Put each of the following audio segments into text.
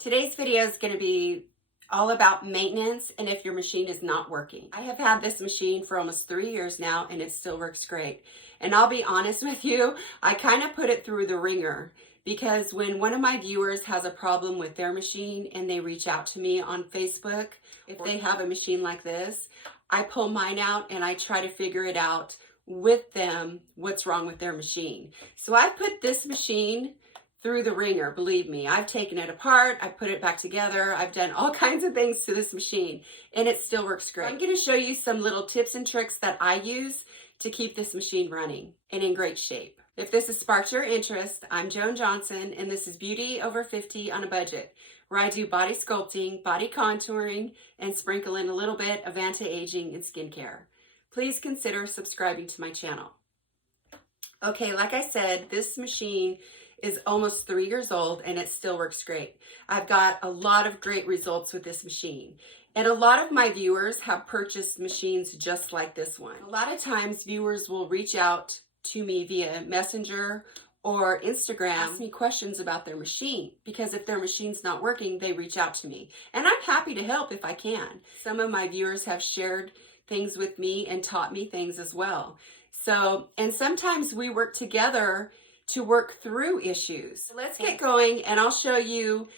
Today's video is going to be all about maintenance and if your machine is not working. I have had this machine for almost 3 years now and it still works great. And I'll be honest with you, I kind of put it through the ringer because when one of my viewers has a problem with their machine and they reach out to me on Facebook, if they have a machine like this, I pull mine out and I try to figure it out with them what's wrong with their machine. So I put this machine through the ringer, believe me. I've taken it apart, I put it back together, I've done all kinds of things to this machine, and it still works great. I'm gonna show you some little tips and tricks that I use to keep this machine running and in great shape. If this has sparked your interest, I'm Joan Johnson, and this is Beauty Over 50 on a Budget, where I do body sculpting, body contouring, and sprinkle in a little bit of anti-aging and skincare. Please consider subscribing to my channel. Okay, like I said, this machine is almost 3 years old and it still works great. I've got a lot of great results with this machine. And a lot of my viewers have purchased machines just like this one. A lot of times viewers will reach out to me via Messenger or Instagram, ask me questions about their machine, because if their machine's not working, they reach out to me. And I'm happy to help if I can. Some of my viewers have shared things with me and taught me things as well. So, and sometimes we work together to work through issues. So let's get going and I'll show you,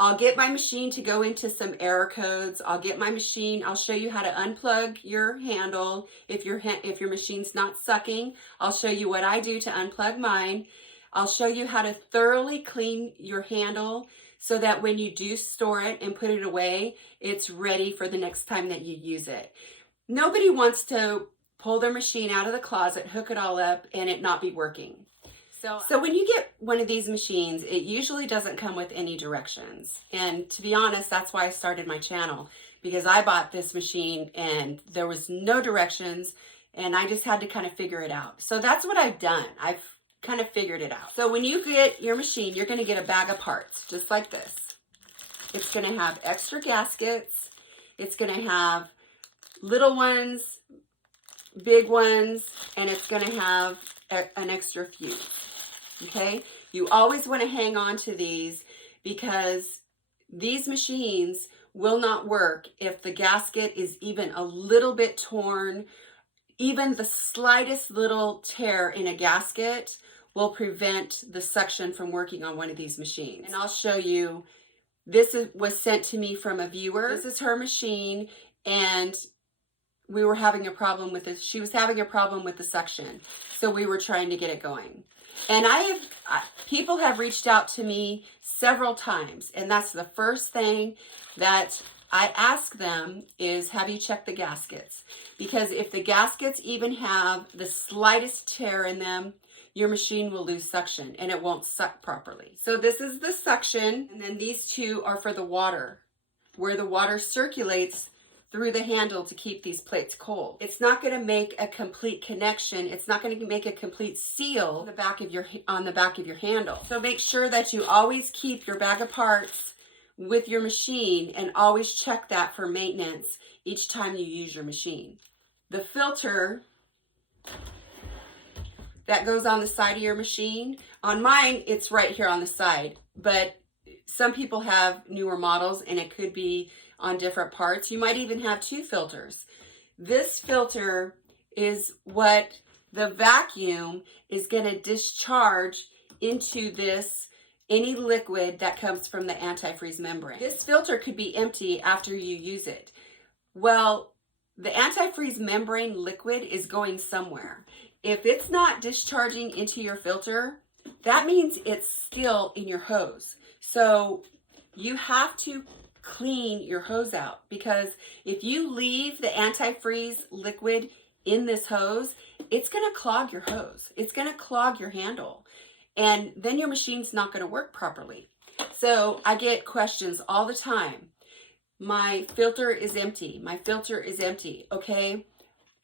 I'll get my machine to go into some error codes. I'll show you how to unplug your handle if your machine's not sucking. I'll show you what I do to unplug mine. I'll show you how to thoroughly clean your handle so that when you do store it and put it away, it's ready for the next time that you use it. Nobody wants to pull their machine out of the closet, hook it all up, and it not be working. So when you get one of these machines, it usually doesn't come with any directions. And to be honest, that's why I started my channel, because I bought this machine and there was no directions and I just had to kind of figure it out. So that's what I've done. I've kind of figured it out. So when you get your machine, you're going to get a bag of parts, just like this. It's going to have extra gaskets. It's going to have little ones, big ones, and it's going to have an extra fuse. Okay, you always want to hang on to these because these machines will not work if the gasket is even a little bit torn. Even the slightest little tear in a gasket will prevent the suction from working on one of these machines. And I'll show you, was sent to me from a viewer. This is her machine, and we were having a problem with this. She was having a problem with the suction, so we were trying to get it going. And people have reached out to me several times, and that's the first thing that I ask them is, have you checked the gaskets? Because if the gaskets even have the slightest tear in them, your machine will lose suction and it won't suck properly. So this is the suction, and then these two are for the water, where the water circulates through the handle to keep these plates cold. It's not going to make a complete connection. It's not going to make a complete seal on the back of your handle. So make sure that you always keep your bag of parts with your machine and always check that for maintenance each time you use your machine. The filter that goes on the side of your machine, on mine it's right here on the side, but some people have newer models and it could be on different parts. You might even have two filters. This filter is what the vacuum is going to discharge into any liquid that comes from the antifreeze membrane. This filter could be empty after you use it. Well, the antifreeze membrane liquid is going somewhere. If it's not discharging into your filter, that means it's still in your hose. So you have to clean your hose out, because if you leave the antifreeze liquid in this hose, it's going to clog your hose. It's going to clog your handle, and then your machine's not going to work properly. So I get questions all the time. My filter is empty. My filter is empty. Okay.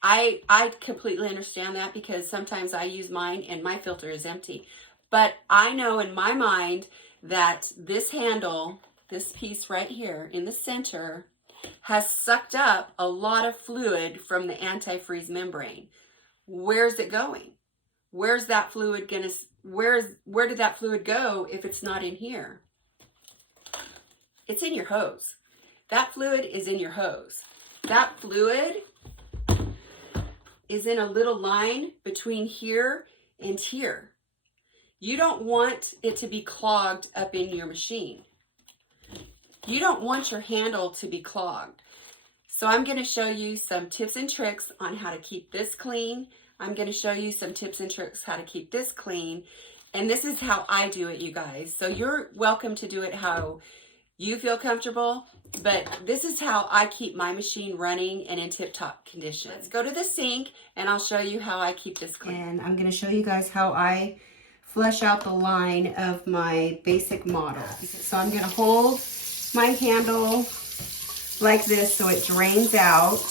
I completely understand that, because sometimes I use mine and my filter is empty, but I know in my mind that this handle, this piece right here in the center, has sucked up a lot of fluid from the antifreeze membrane. Where's it going? Where's that fluid where did that fluid go if it's not in here? It's in your hose. That fluid is in your hose. That fluid is in a little line between here and here. You don't want it to be clogged up in your machine. You don't want your handle to be clogged. So I'm going to show you some tips and tricks on how to keep this clean. I'm going to show you some tips and tricks how to keep this clean. And this is how I do it, you guys. So you're welcome to do it how you feel comfortable, but this is how I keep my machine running and in tip-top condition. Let's go to the sink and I'll show you how I keep this clean. And I'm going to show you guys how I flush out the line of my basic model. So I'm going to hold my handle like this so it drains out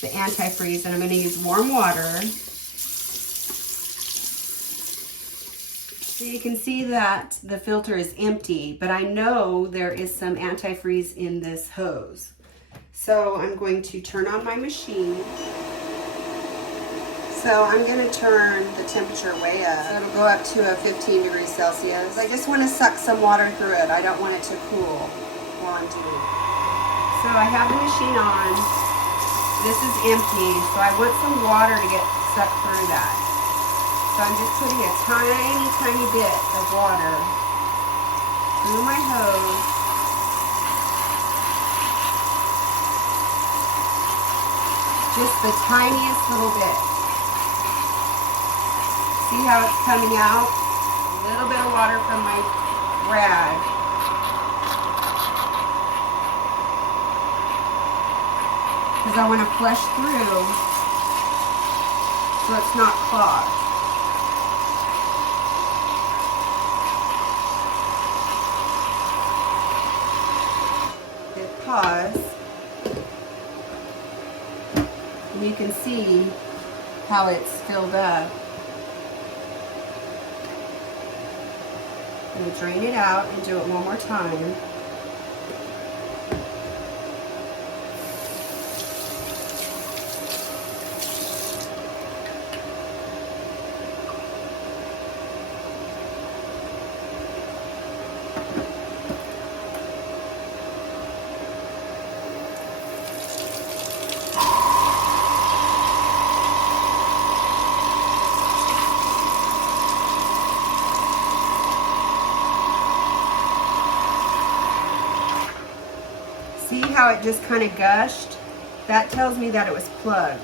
the antifreeze, and I'm going to use warm water. So you can see that the filter is empty, but I know there is some antifreeze in this hose. So I'm going to turn on my machine. So I'm going to turn the temperature way up. So it'll go up to a 15 degrees Celsius. I just want to suck some water through it. I don't want it to cool while I'm doing it. So I have the machine on. This is empty, so I want some water to get sucked through that. So I'm just putting a tiny, tiny bit of water through my hose. Just the tiniest little bit. See how it's coming out? A little bit of water from my rag. Because I want to flush through so it's not clogged. Pause, and you can see how it's filled up. I'm going to drain it out and do it one more time. See how it just kind of gushed? That tells me that it was plugged.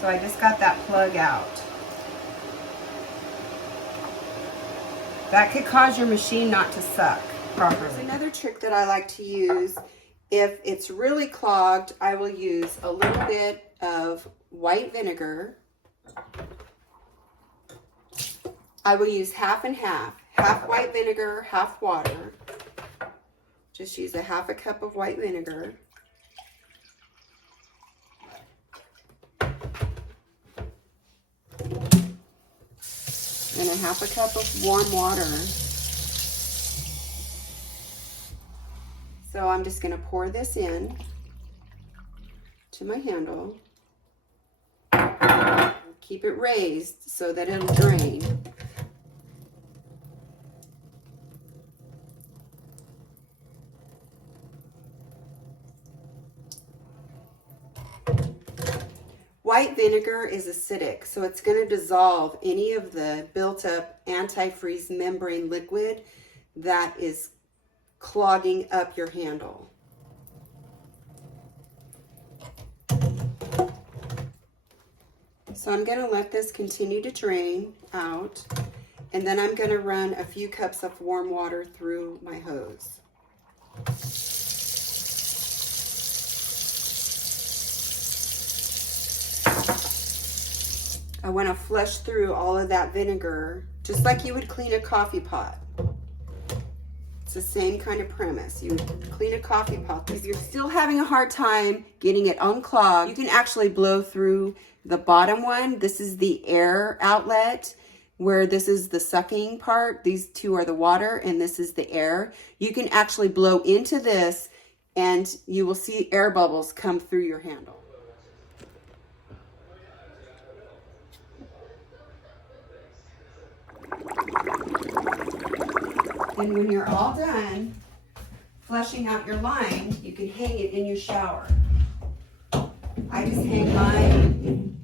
So I just got that plug out. That could cause your machine not to suck properly. There's another trick that I like to use. If it's really clogged, I will use a little bit of white vinegar. I will use half and half. Half white vinegar, half water. Just use a half a cup of white vinegar. And a half a cup of warm water. So I'm just going to pour this in to my handle. Keep it raised so that it'll drain. White vinegar is acidic, so it's going to dissolve any of the built-up antifreeze membrane liquid that is clogging up your handle. So I'm going to let this continue to drain out, and then I'm going to run a few cups of warm water through my hose. I want to flush through all of that vinegar, just like you would clean a coffee pot. It's the same kind of premise. You would clean a coffee pot. If you're still having a hard time getting it unclogged, you can actually blow through the bottom one. This is the air outlet, where this is the sucking part. These two are the water, and this is the air. You can actually blow into this, and you will see air bubbles come through your handle. And when you're all done, flushing out your line, you can hang it in your shower. I just hang mine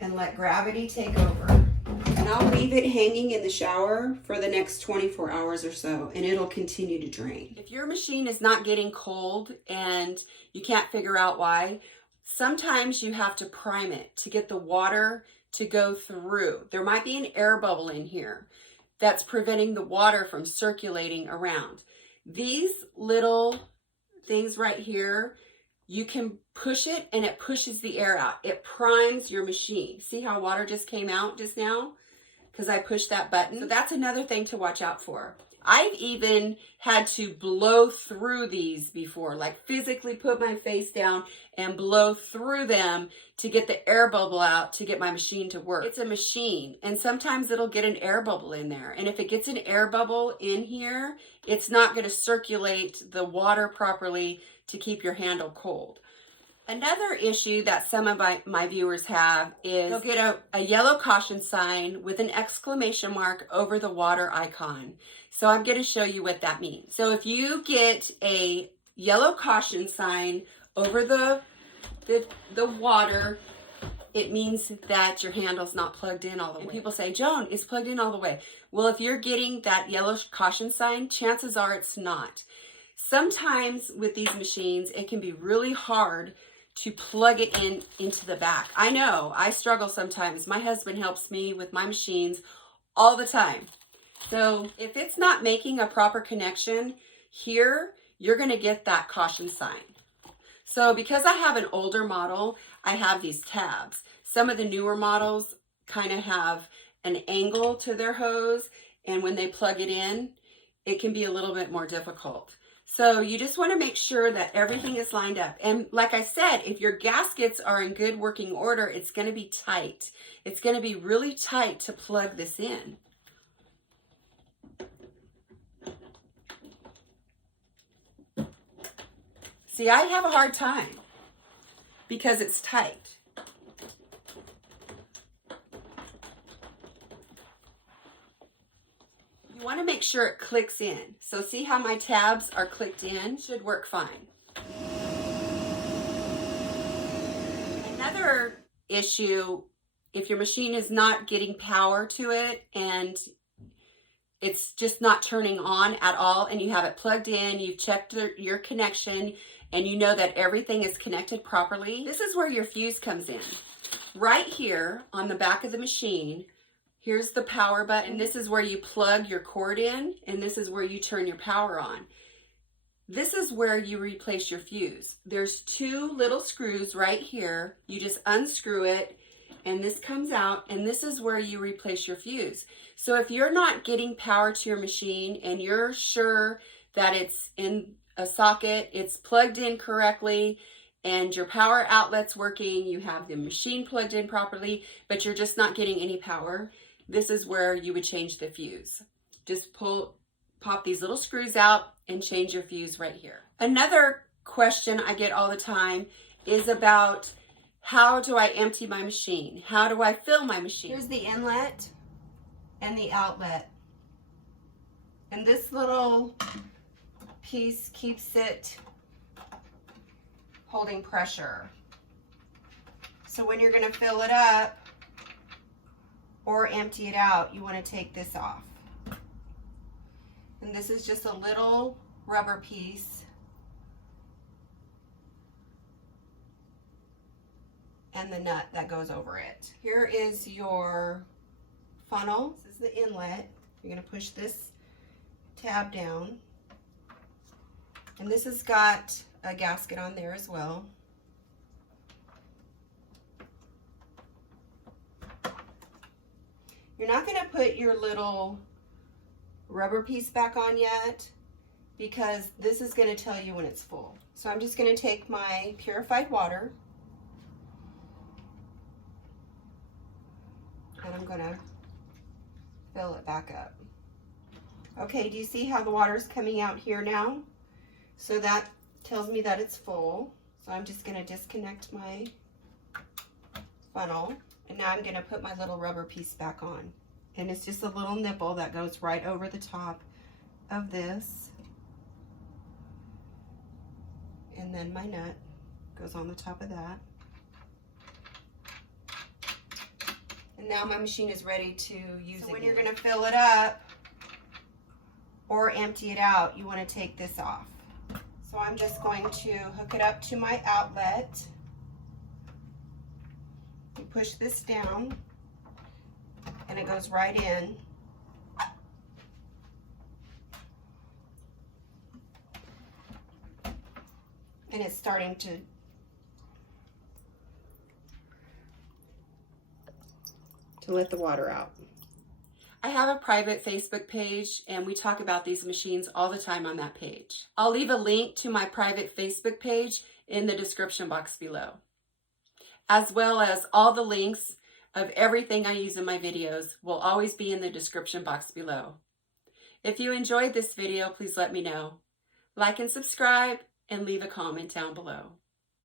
and let gravity take over. And I'll leave it hanging in the shower for the next 24 hours or so, and it'll continue to drain. If your machine is not getting cold and you can't figure out why, sometimes you have to prime it to get the water to go through. There might be an air bubble in here that's preventing the water from circulating around. These little things right here, you can push it and it pushes the air out. It primes your machine. See how water just came out just now? Because I pushed that button. So that's another thing to watch out for. I've even had to blow through these before, like physically put my face down and blow through them to get the air bubble out to get my machine to work. It's a machine, and sometimes it'll get an air bubble in there. And if it gets an air bubble in here, it's not going to circulate the water properly to keep your handle cold. Another issue that some of my viewers have is they'll get a yellow caution sign with an exclamation mark over the water icon. So I'm going to show you what that means. So if you get a yellow caution sign over the water, it means that your handle's not plugged in all the way. And people say, Joan, it's plugged in all the way. Well, if you're getting that yellow caution sign, chances are it's not. Sometimes with these machines, it can be really hard to plug it into the back. I know, I struggle sometimes. My husband helps me with my machines all the time. So if it's not making a proper connection here, you're gonna get that caution sign. So because I have an older model, I have these tabs. Some of the newer models kind of have an angle to their hose, and when they plug it in, it can be a little bit more difficult. So you just want to make sure that everything is lined up. And like I said, if your gaskets are in good working order, it's going to be tight. It's going to be really tight to plug this in. See, I have a hard time because it's tight. You want to make sure it clicks in. So see how my tabs are clicked in? Should work fine. Another issue, if your machine is not getting power to it and it's just not turning on at all, and you have it plugged in, you've checked your connection, and you know that everything is connected properly, this is where your fuse comes in. Right here on the back of the machine, here's the power button. This is where you plug your cord in, and this is where you turn your power on. This is where you replace your fuse. There's two little screws right here. You just unscrew it, and this comes out, and this is where you replace your fuse. So if you're not getting power to your machine and you're sure that it's in a socket, it's plugged in correctly, and your power outlet's working, you have the machine plugged in properly, but you're just not getting any power, this is where you would change the fuse. Just pop these little screws out and change your fuse right here. Another question I get all the time is about how do I empty my machine? How do I fill my machine? Here's the inlet and the outlet. And this little piece keeps it holding pressure. So when you're going to fill it up or empty it out, you want to take this off. And this is just a little rubber piece. And the nut that goes over it. Here is your funnel. This is the inlet. You're going to push this tab down. And this has got a gasket on there as well. You're not going to put your little rubber piece back on yet because this is going to tell you when it's full. So I'm just going to take my purified water and I'm going to fill it back up. Okay, do you see how the water's coming out here now? So that tells me that it's full. So I'm just going to disconnect my funnel, and now I'm going to put my little rubber piece back on. And it's just a little nipple that goes right over the top of this. And then my nut goes on the top of that. And now my machine is ready to use it. When you're going to fill it up or empty it out, you want to take this off. So I'm just going to hook it up to my outlet. You push this down and it goes right in. And it's starting to let the water out. I have a private Facebook page and we talk about these machines all the time on that page. I'll leave a link to my private Facebook page in the description box below, as well as all the links of everything I use in my videos will always be in the description box below. If you enjoyed this video, please let me know. Like and subscribe and leave a comment down below.